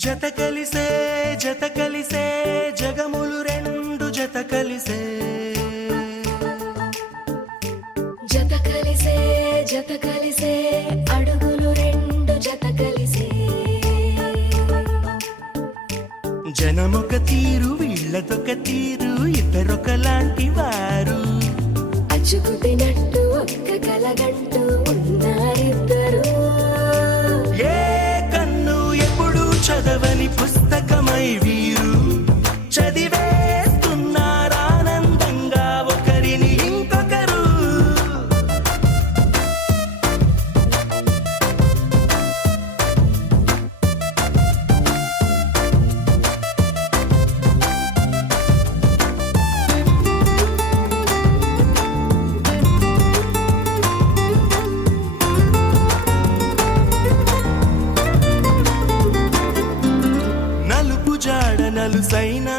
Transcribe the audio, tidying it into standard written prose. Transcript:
జత కలిసే జత కలిసే జగములు రెండు జత కలిసే జత కలిసే జత కలిసే అడుగులు రెండు జత కలిసే జనమొక తీరు వీళ్ళదొక తీరు ఇద్దరొకలాంటి వారు అచ్చుకు తినట్టు ఒక్క కలగంటూ ఉన్నారిద్దరు ఏ కన్ను ఎప్పుడు చదవని పుస్తకమై వీరు చదివేస్తున్నారానందంగా ఒకరిని ఇంకొకరు నలుపు జాడ నలుసైనా